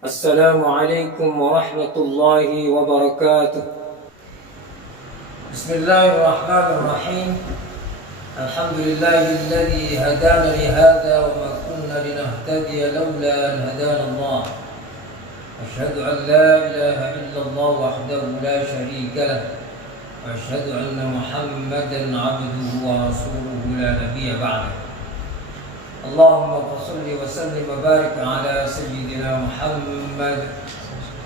السلام عليكم ورحمة الله وبركاته. بسم الله الرحمن الرحيم. الحمد لله الذي هدانا لهذا وما كنا لنهتدي لولا أن هدانا الله. أشهد أن لا إله إلا الله وحده لا شريك له، وأشهد أن محمدا عبده ورسوله لا نبي بعده. اللهم صل وسلم وبارك على سيدنا محمد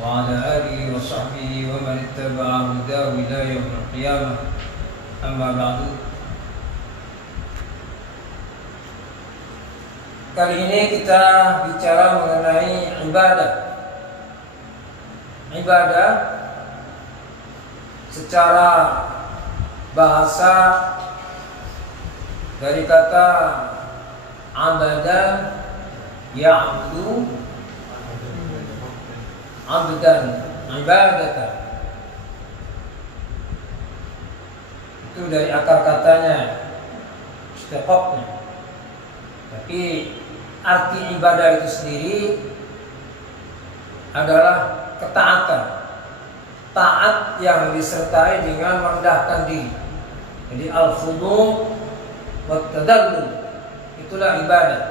وعلى آله وصحبه ومن اتبع هداه إلى يوم القيامة. أما بعد. Kali ini kita bicara mengenai ibadah. Ibadah secara bahasa dari kata abada ya'budu abdan ibadatan, itu dari akar katanya istiqaqnya. Tapi arti ibadah itu sendiri adalah ketaatan, taat yang disertai dengan merendahkan diri. Jadi al-khudu' wa tadallul, itulah ibadah.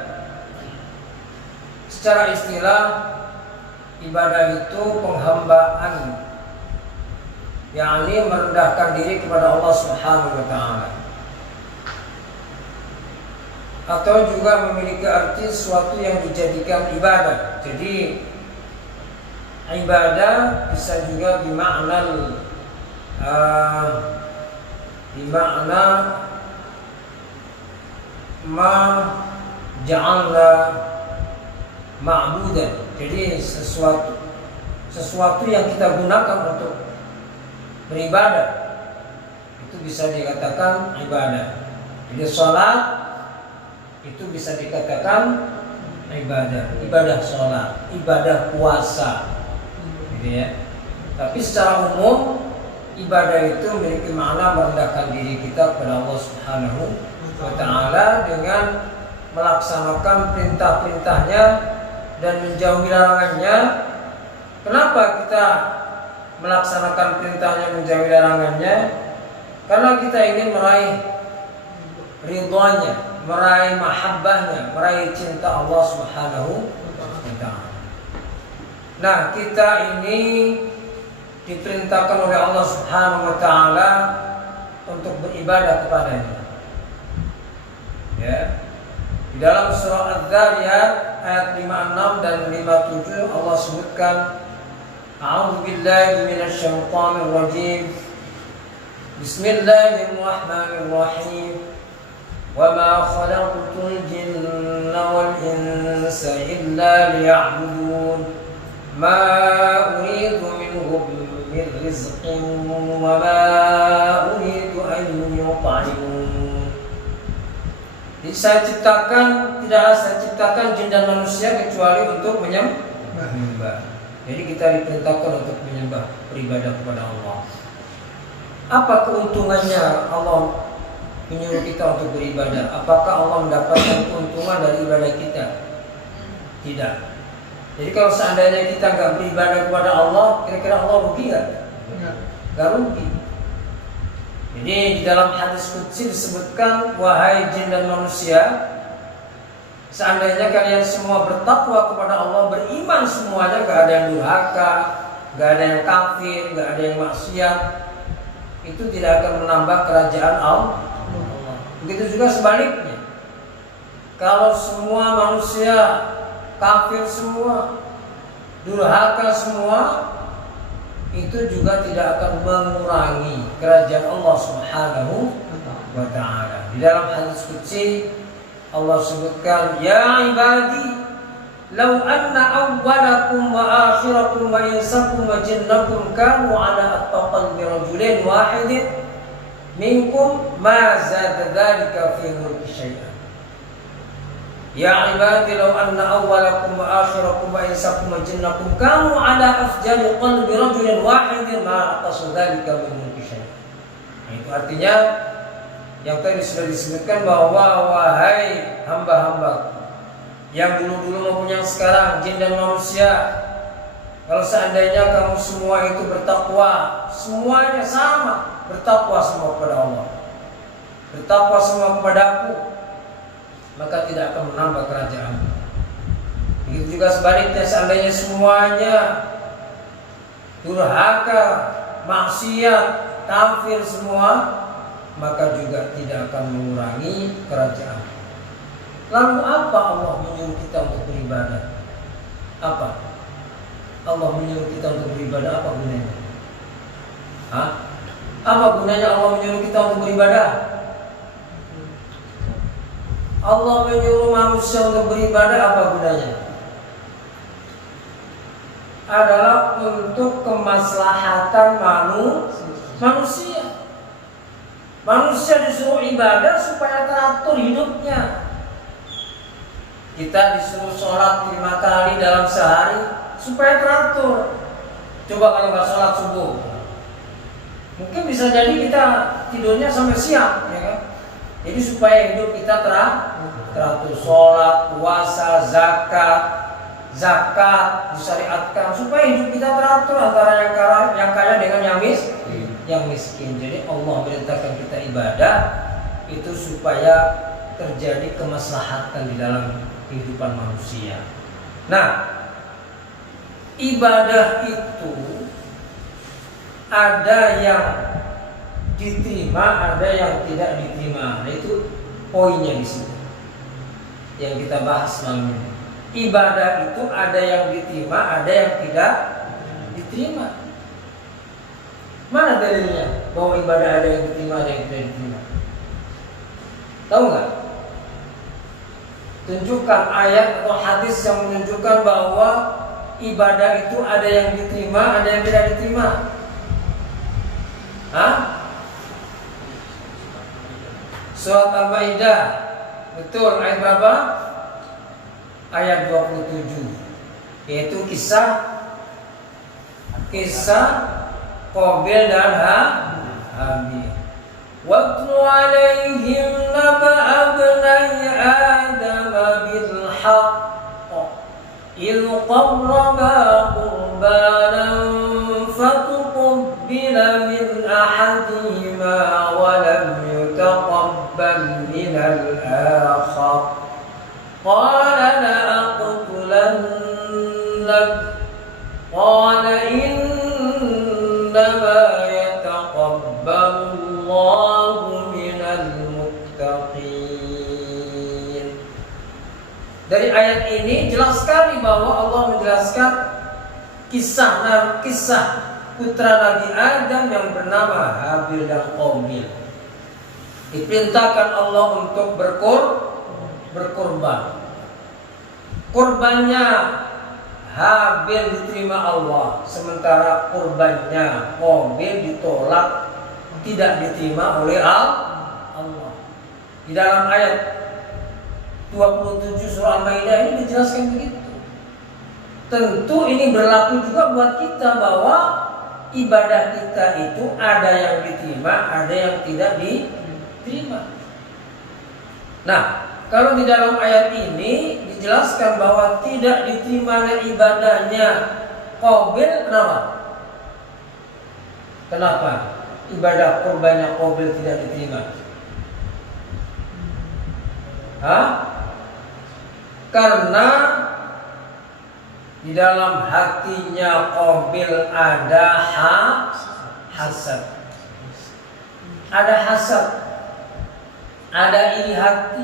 Secara istilah, ibadah itu penghambaan, yakni merendahkan diri kepada Allah Subhanahu wa taala. Atau juga memiliki arti sesuatu yang dijadikan ibadah. Jadi ibadah bisa juga bermakna ma ja'alna ma'budan. Jadi sesuatu yang kita gunakan untuk beribadah, itu bisa dikatakan ibadah. Jadi salat itu bisa dikatakan ibadah salat, ibadah puasa, gitu ya. Tapi secara umum ibadah itu memiliki makna merendahkan diri kita kepada Allah Subhanahu wa ta'ala dengan melaksanakan perintah-perintahnya dan menjauhi larangannya. Kenapa kita melaksanakan perintahnya, menjauhi larangannya? Karena kita ingin meraih ridhonya, meraih mahabbahnya, meraih cinta Allah Subhanahu wa ta'ala. Nah, kita ini diperintahkan oleh Allah Subhanahu wa ta'ala untuk beribadah kepadanya. Ya. Di dalam surah Adz-Dzariyat ayat 56 dan 57 Allah sebutkan, A'udzu billahi minasy syaithanir rajim. Bismillahirrahmanirrahim. Wa ma khalaqtul jinna wal insa illa liya'budun. Ma uridu minhum min rizqin wa ma uridu an yut'imun. Jadi tidaklah saya ciptakan jin dan manusia kecuali untuk menyembah. Jadi kita diperintahkan untuk menyembah, beribadah kepada Allah. Apa keuntungannya Allah menyuruh kita untuk beribadah? Apakah Allah mendapatkan keuntungan dari ibadah kita? Tidak. Jadi kalau seandainya kita nggak beribadah kepada Allah, kira-kira Allah rugi nggak? Nggak rugi. Jadi di dalam hadis qudsi disebutkan, wahai jin dan manusia, seandainya kalian semua bertakwa kepada Allah, beriman semuanya, gak ada yang durhaka, gak ada yang kafir, gak ada yang maksiat, itu tidak akan menambah kerajaan Allah. Begitu juga sebaliknya. Kalau semua manusia kafir semua, durhaka semua, itu juga tidak akan mengurangi kerajaan Allah Subhanahu wa ta'ala. Di dalam hadis qudsi Allah sebutkan, ya ibadi law anna awwalakum wa akhirakum wa insakum wa jinnakum kanu ala atqal birajulin wahidin minkum ma zada dhalika fi mulki syai'an. Ya ibadi law anna awwalakum wa akhirakum wa insakum wa jinnakum kanu ala afjari qalbi rajulin wahidin ma naqasa dhalika min mulki syai'an. Itu artinya yang tadi sudah disebutkan bahwa wahai hamba-hamba yang dulu-dulu maupun yang sekarang, jin dan manusia, Kalau seandainya kamu semua itu bertakwa, semuanya sama, bertakwa semua kepada Allah, bertakwa semua kepadaku, maka tidak akan menambah kerajaan. Begitu juga sebaliknya, seandainya semuanya durhaka, maksiat, kafir semua, maka juga tidak akan mengurangi kerajaan. Lalu apa Allah menyuruh kita untuk beribadah? Apa? Allah menyuruh kita untuk beribadah, apa gunanya? Apa gunanya Allah menyuruh kita untuk beribadah? Allah menyuruh manusia untuk beribadah, apa gunanya? Adalah untuk kemaslahatan manusia. Manusia disuruh ibadah supaya teratur hidupnya. Kita disuruh sholat 5 kali dalam sehari supaya teratur. Coba kalau nggak sholat subuh, mungkin bisa jadi kita tidurnya sampai siang, ya kan? Jadi supaya hidup kita teratur, sholat, puasa, zakat disyariatkan supaya hidup kita teratur antara yang kaya dengan yang miskin. Jadi Allah merintahkan kita ibadah itu supaya terjadi kemaslahatan di dalam kehidupan manusia. Nah, ibadah itu ada yang diterima, ada yang tidak diterima. Nah, itu poinnya di situ yang kita bahas malam ini. Ibadah itu ada yang diterima, ada yang tidak diterima. Mana dalilnya bahwa ibadah ada yang diterima, ada yang tidak diterima? Tahu nggak? Tunjukkan ayat atau hadis yang menunjukkan bahwa ibadah itu ada yang diterima, ada yang tidak diterima. Surat Al-Maidah, betul, ayat berapa? Ayat 27, yaitu kisah Qabil dan Habil. Watlu alaihim naba'a abnai Adam bil haqq idh qarraba qurbanan fatuqabbala min ahadihima wa lam yutaqabbal min al-akhar qala la aqtulannak qala innama yataqabbalu Allahu minal muttaqin. Dari ayat ini jelas sekali bahwa Allah menjelaskan kisah putra Nabi Adam yang bernama Habil dan Qabil. Diperintahkan Allah untuk berkorban. Korbannya Habil diterima Allah, sementara korbannya Qabil ditolak, tidak diterima oleh Allah. Di dalam ayat 27 surah Al-Maidah ini dijelaskan begitu. Tentu ini berlaku juga buat kita bahwa ibadah kita itu ada yang diterima, ada yang tidak diterima. Nah, kalau di dalam ayat ini dijelaskan bahwa tidak diterimanya ibadahnya Qabil, kenapa? Ibadah kurbannya Qabil tidak diterima? Karena di dalam hatinya Qabil ada hasad. Ada hasad, ada iri hati.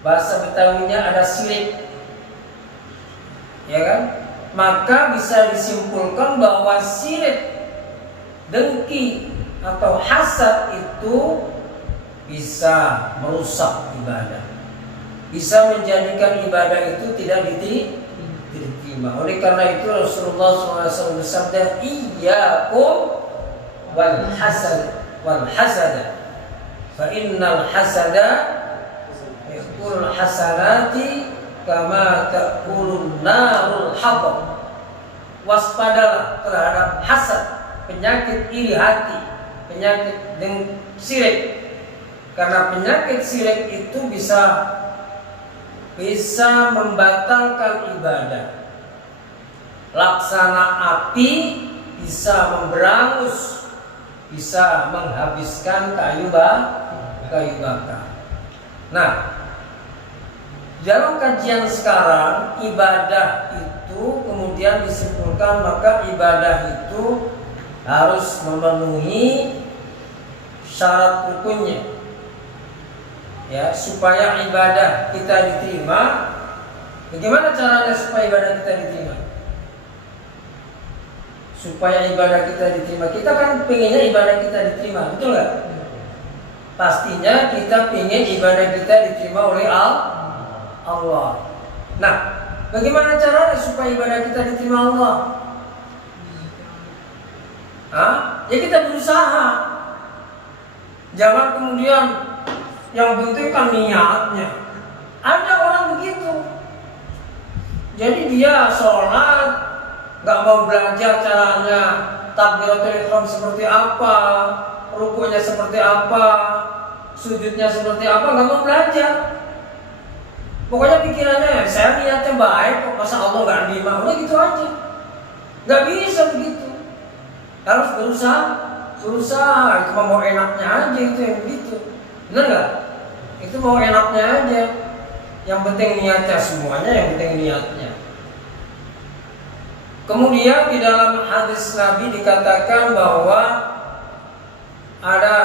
Bahasa Betawinya ada sirik, ya kan? Maka bisa disimpulkan bahwa sirik, dengki atau hasad itu bisa merusak ibadah, bisa menjadikan ibadah itu tidak diterima. Oleh karena itu Rasulullah SAW bersabda, iyyakum wal hasad fa innal hasada yaqul hasanati kama ta'kulun narul hatab. Waspadalah terhadap hasad, penyakit iri hati, penyakit sirik. Karena penyakit sirik itu bisa membatalkan ibadah. laksana api bisa memberangus, bisa menghabiskan kayu bakar. Nah, dalam kajian sekarang ibadah itu kemudian disimpulkan, maka ibadah itu harus memenuhi syarat rukunnya, ya, supaya ibadah kita diterima. Bagaimana caranya supaya ibadah kita diterima? Supaya ibadah kita diterima, kita kan pengennya ibadah kita diterima, betul nggak? Pastinya kita pengen ibadah kita diterima oleh Allah. Nah, bagaimana caranya supaya ibadah kita diterima Allah? Ya kita berusaha. Jangan kemudian yang penting kan niatnya. Ada orang begitu. Jadi dia sholat, nggak mau belajar caranya takbiratul ihram seperti apa, rukunya seperti apa, sujudnya seperti apa, nggak mau belajar. Pokoknya pikirannya, saya niatnya baik, kok masa Allah nggak nerima, udah gitu aja. Nggak bisa begitu. Harus berusaha. Itu mau enaknya aja itu yang begitu. Benar nggak? Itu mau enaknya aja. Yang penting niatnya, semuanya yang penting niatnya. Kemudian di dalam hadis Nabi dikatakan bahwa ada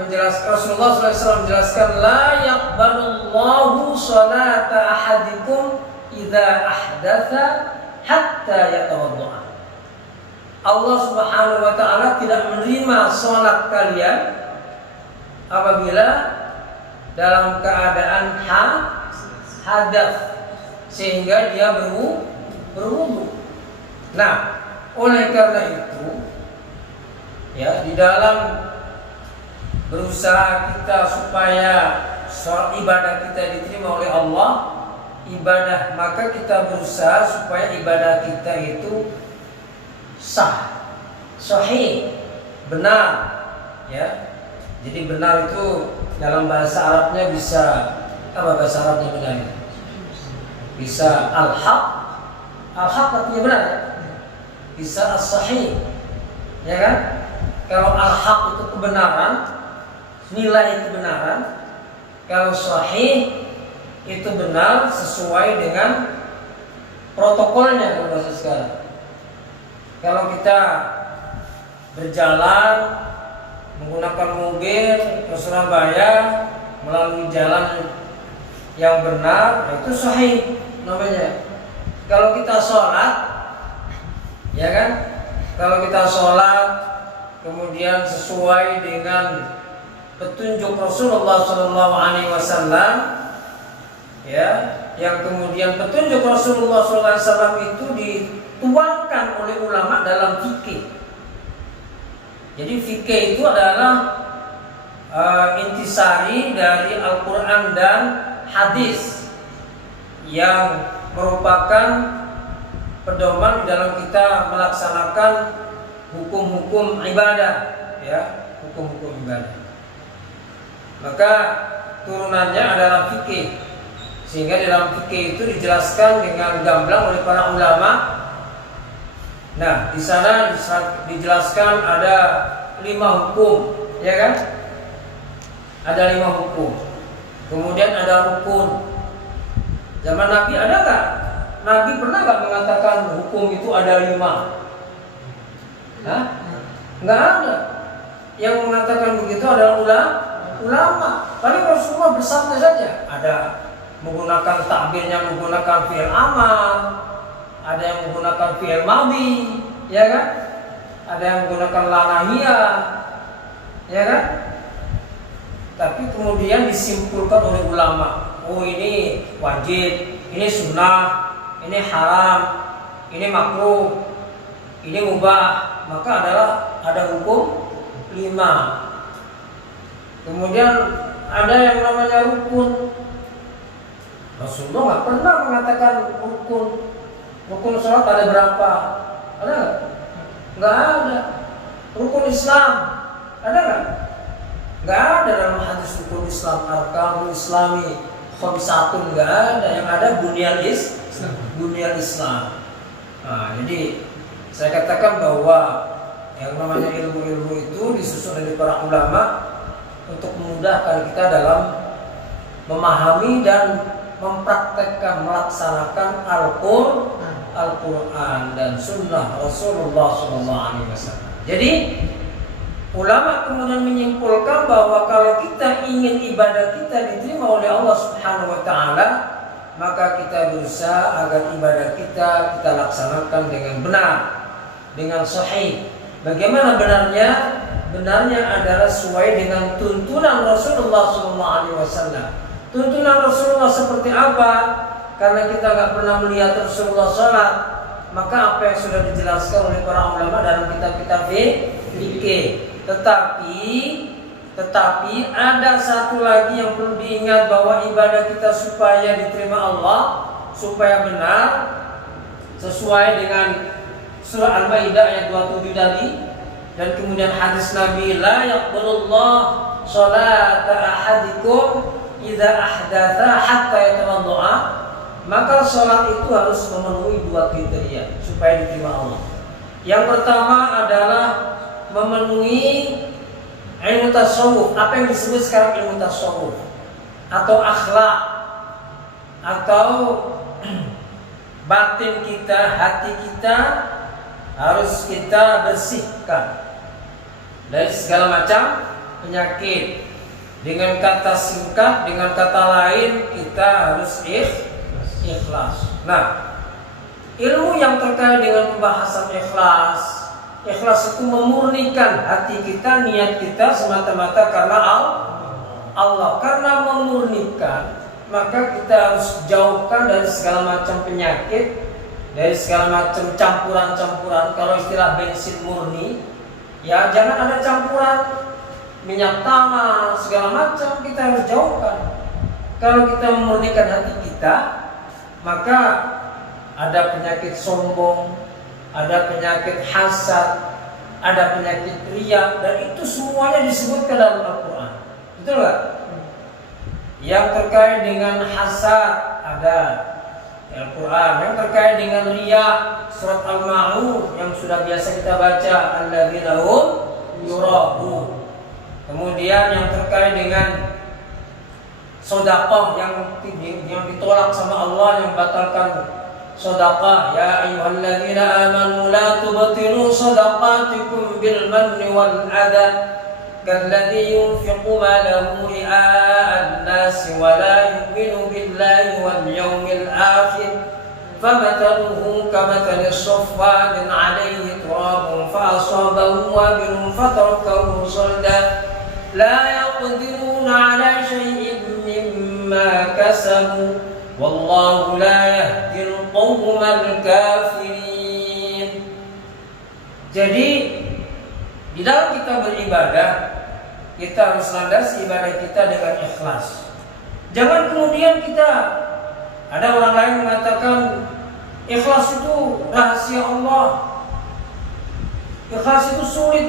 menjelaskan, Rasulullah SAW menjelaskan, la yaqbalullahu salata ahadikum idza ahdatha hatta yatawaddaa. Allah Subhanahu wa taala tidak menerima salat kalian apabila dalam keadaan hadas sehingga dia berwudu. Nah, oleh karena itu, ya, di dalam berusaha kita supaya ibadah kita diterima oleh Allah, maka kita berusaha supaya ibadah kita itu sah, sahih, benar, ya. Jadi benar itu dalam bahasa Arabnya bisa apa bahasa Arabnya benar? Bisa al-haq artinya benar, ya? Bisa as-sahih, ya kan? Kalau al-haq itu kebenaran, nilai kebenaran. Kalau sahih itu benar sesuai dengan protokolnya kalau bahasa sekarang. Kalau kita berjalan menggunakan mobil ke Surabaya melalui jalan yang benar, itu sahih namanya. Kalau kita sholat, ya kan? Kalau kita sholat kemudian sesuai dengan petunjuk Rasulullah SAW, ya, yang kemudian petunjuk Rasulullah SAW itu dituangkan oleh ulama dalam fikih. Jadi fikih itu adalah intisari dari Al-Quran dan hadis yang merupakan pedoman di dalam kita melaksanakan hukum-hukum ibadah, ya, hukum-hukum ibadah. Maka turunannya adalah fikih, sehingga dalam fikih itu dijelaskan dengan gamblang oleh para ulama. Nah, di sana dijelaskan ada 5 hukum, ya kan? Ada 5 hukum. Kemudian ada rukun. Zaman Nabi ada nggak? Nabi pernah nggak mengatakan hukum itu ada 5? Hah? Nggak ada. Yang mengatakan begitu adalah ulama. Paling Rasulullah bersabda saja. Ada menggunakan takbirnya menggunakan fi'il amar, ada yang menggunakan fi'il madhi, ya kan? Ada yang menggunakan la nahiyah, ya kan? Tapi kemudian disimpulkan oleh ulama, oh ini wajib, ini sunnah, ini haram, ini makruh, ini mubah, maka ada hukum 5. Kemudian ada yang namanya rukun. Rasulullah nggak pernah mengatakan rukun. Rukun sholat ada berapa? Ada nggak? Nggak ada. Rukun Islam ada nggak? Nggak ada dalam hadis rukun Islam. Arkanul Islami khamsatun, nggak ada. Yang ada bunyal Islam. Nah, jadi Jadi saya katakan bahwa yang namanya ilmu-ilmu itu disusun oleh para ulama untuk memudahkan kita dalam memahami dan mempraktekkan, melaksanakan Al-Quran dan Sunnah Rasulullah SAW. Jadi ulama kemudian menyimpulkan bahwa kalau kita ingin ibadah kita diterima oleh Allah Subhanahu Wa Taala, maka kita berusaha agar ibadah kita laksanakan dengan benar, dengan sahih. Bagaimana benarnya? Benarnya adalah sesuai dengan tuntunan Rasulullah SAW. Tuntunan Rasulullah seperti apa? Karena kita nggak pernah melihat Rasulullah sholat, maka apa yang sudah dijelaskan oleh para ulama dalam kitab-kitab fikih. Tetapi ada satu lagi yang perlu diingat, bahwa ibadah kita supaya diterima Allah, supaya benar sesuai dengan surah Al-Maidah ayat 27 tadi, dan kemudian hadis Nabi, la yaqbalullah sholata ahadikum idza ahdatha hatta yatawaddaa. Maka sholat itu harus memenuhi dua kriteria supaya diterima Allah. Yang pertama adalah memenuhi ilmu tasawuf. Apa yang disebut sekarang ilmu tasawuf atau akhlak, atau batin kita, hati kita harus kita bersihkan dari segala macam penyakit. Dengan kata singkat, dengan kata lain, kita harus ikhlas. Nah, ilmu yang terkait dengan pembahasan ikhlas itu memurnikan hati kita, niat kita semata-mata karena Allah. Karena memurnikan, maka kita harus jauhkan dari segala macam penyakit, dari segala macam campuran-campuran. Kalau istilah bensin murni, ya jangan ada campuran minyak tanah, segala macam, kita harus jauhkan. Kalau kita memurnikan hati kita, maka ada penyakit sombong, ada penyakit hasad, ada penyakit riya, dan itu semuanya disebutkan dalam Al-Quran. Betul nggak? Yang terkait dengan hasad ada Al-Quran. Yang terkait dengan riya, surat Al-Ma'un yang sudah biasa kita baca, alladzina hum yura'un. Kemudian yang terkait dengan sedekah yang ditolak sama Allah, yang batalkan sedekah, ya ayyuhalladzina amanu la tubtilu shadaqatikum bil manni wal adha kalladzi yunfiqu malahu ri'a'an nas wa la yu'minu billahi wal yawmil akhir famathaluhu kamathali saffadin 'alayhi turabun fa asabahu wabilun fatarakahu salda la yaqdiruna 'ala shay'in mimma kasabu wallahu la yahdil qawmal kafirin. Jadi di dalam kita beribadah, kita harus landasi ibadah kita dengan ikhlas. Jangan kemudian ada orang lain mengatakan ikhlas itu rahasia Allah, ikhlas itu sulit,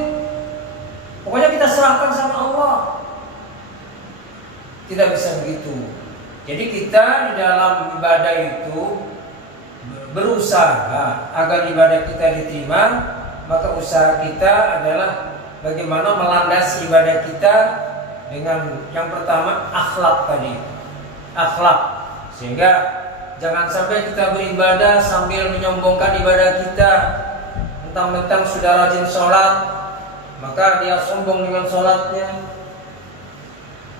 pokoknya kita serahkan sama Allah. Tidak bisa begitu. Jadi kita di dalam ibadah itu berusaha agar ibadah kita diterima. Maka usaha kita adalah bagaimana melandasi ibadah kita dengan yang pertama akhlak tadi. Akhlak. Sehingga jangan sampai kita beribadah sambil menyombongkan ibadah kita. Mentang-mentang sudah rajin sholat, maka dia sombong dengan sholatnya.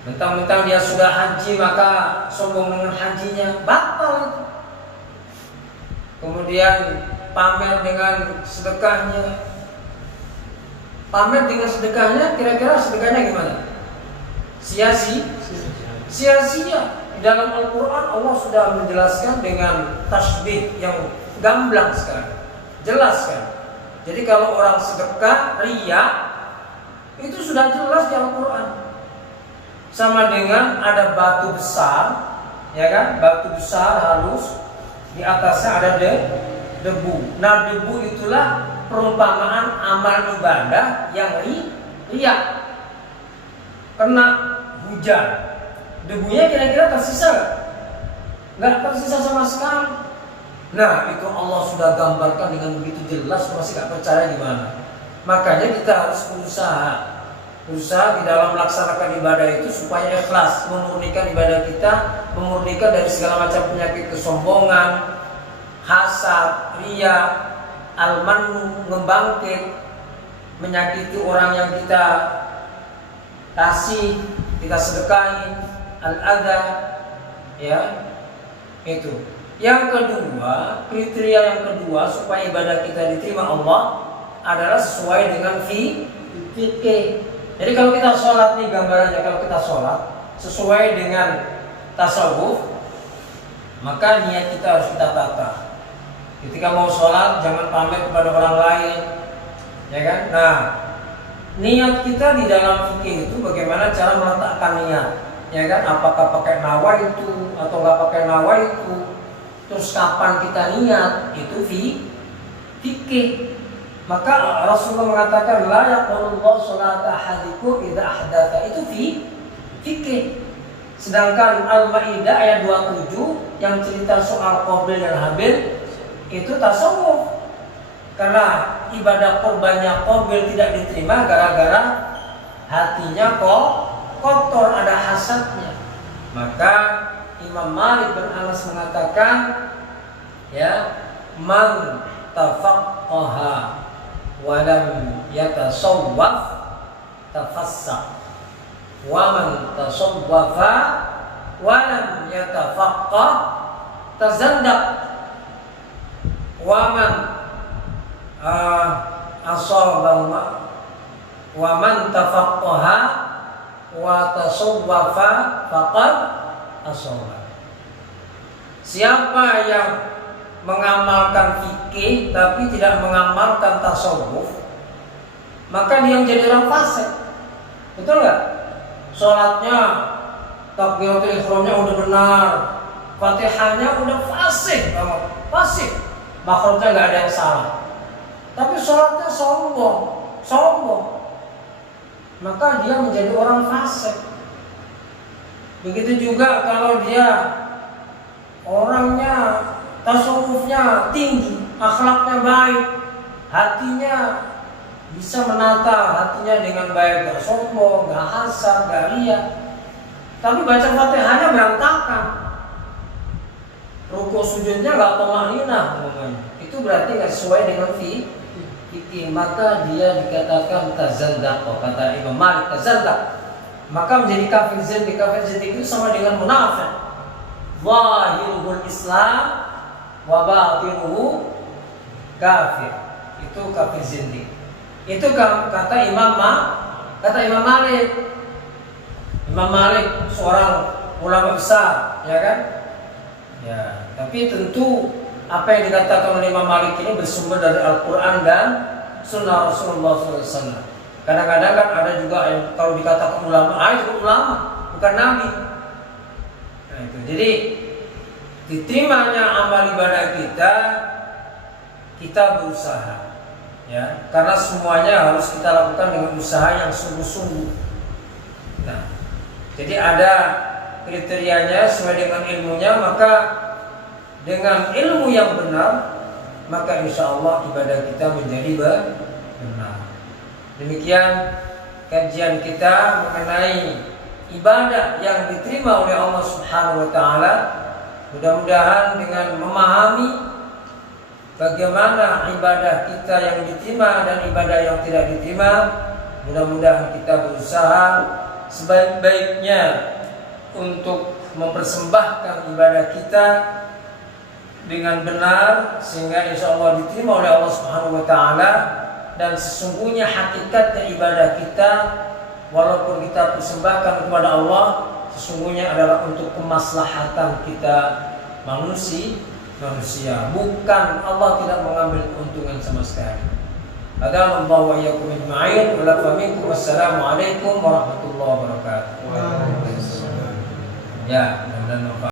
Mentang-mentang dia sudah haji, maka sombong dengan hajinya. Batal itu. Kemudian pamer dengan sedekahnya. Pamer dengan sedekahnya, kira-kira sedekahnya gimana? Sia-sia. Di dalam Al-Quran Allah sudah menjelaskan dengan tasbih yang gamblang sekali, jelas kan? Jadi kalau orang sedekah riya, itu sudah jelas di Al-Quran. Sama dengan ada batu besar, ya kan? Batu besar halus, di atasnya ada debu. Nah, debu itulah perumpamaan amal ibadah yang riya. Kena hujan, debunya kira-kira tersisa nggak? Nggak tersisa sama sekali. Nah, itu Allah sudah gambarkan dengan begitu jelas, masih gak percaya gimana? Makanya kita harus berusaha di dalam melaksanakan ibadah itu supaya ikhlas, memurnikan ibadah kita, memurnikan dari segala macam penyakit kesombongan, hasad, riya, al-mannu, ngebangkit, menyakiti orang yang kita kasih, kita sedekahin, al-adha, ya, itu. Yang kedua, kriteria yang kedua supaya ibadah kita diterima Allah adalah sesuai dengan fikih. Jadi kalau kita sholat nih, gambarannya kalau kita sholat sesuai dengan tasawuf, maka niat kita harus kita tata. Ketika mau sholat jangan pamer kepada orang lain, ya kan? Nah, niat kita di dalam fikih itu bagaimana cara meletakkan niat, ya kan? Apakah pakai nawaitu atau nggak pakai nawaitu? Terus kapan kita niat? Itu fikih. Maka Rasulullah mengatakan la yaqulullahu sholata ahadikum idza ahdatsa, itu fikih. Sedangkan Al-Maidah ayat 27 yang cerita soal Qabil dan Habil itu tasawuf. Karena ibadah kurbannya Qabil tidak diterima gara-gara hatinya kotor, ada hasadnya. Maka Imam Malik bin Anas mengatakan, ya, man tafaqqaha wa lam yatasawwaf tafassaq, wa man tasawwafa wa lam yatafaqqah tazandaq, wa man asaba wa man tafaqqaha wa tasawwafa faqad asaba. Siapa yang mengamalkan fikih tapi tidak mengamalkan tasawuf, maka dia menjadi orang fasik. Betul nggak? Sholatnya, takbiratul ihramnya udah benar, Fatihahnya udah fasik, makhrajnya nggak ada yang salah, tapi sholatnya sombong, maka dia menjadi orang fasik. Begitu juga kalau dia orangnya tasawufnya tinggi, akhlaknya baik, hatinya bisa menata hatinya dengan baik, gak sombong, gak hasad, gak riya, tapi baca Fatihahnya berantakan, rukuk sujudnya gak tumaninah, itu berarti gak sesuai dengan fikih, maka dia dikatakan tazandaq. Kata Imam Malik, tazandaq, maka menjadi kafir zindik. Kafir zindik itu sama dengan munafik, zahiruhul Islam wa batinuhu kafir, itu kafir zindik. Itu kata Imam Malik. Imam Malik seorang ulama besar, ya kan? Ya, tapi tentu apa yang dikatakan oleh Imam Malik ini bersumber dari Al-Quran dan Sunnah Rasulullah SAW. Kadang-kadang kan ada juga yang kalau dikatakan ulama, itu ulama, bukan nabi. Nah, itu. Jadi diterimanya amal ibadah kita berusaha, ya, karena semuanya harus kita lakukan dengan usaha yang sungguh-sungguh. Nah, jadi ada kriterianya sesuai dengan ilmunya, maka dengan ilmu yang benar, maka insya Allah ibadah kita menjadi benar. Demikian kajian kita mengenai ibadah yang diterima oleh Allah Subhanahu wa taala. Mudah-mudahan dengan memahami bagaimana ibadah kita yang diterima dan ibadah yang tidak diterima, mudah-mudahan kita berusaha sebaik-baiknya untuk mempersembahkan ibadah kita dengan benar sehingga insya Allah diterima oleh Allah Subhanahu wa taala. Dan sesungguhnya hakikatnya ibadah kita, walaupun kita persembahkan kepada Allah, sesungguhnya adalah untuk kemaslahatan kita manusia. Bukan, Allah tidak mengambil keuntungan sama sekali. Hadanallahu wa iyyakum ajma'in. Wassalamualaikum warahmatullahi wabarakatuh. Ya, mudah-mudahan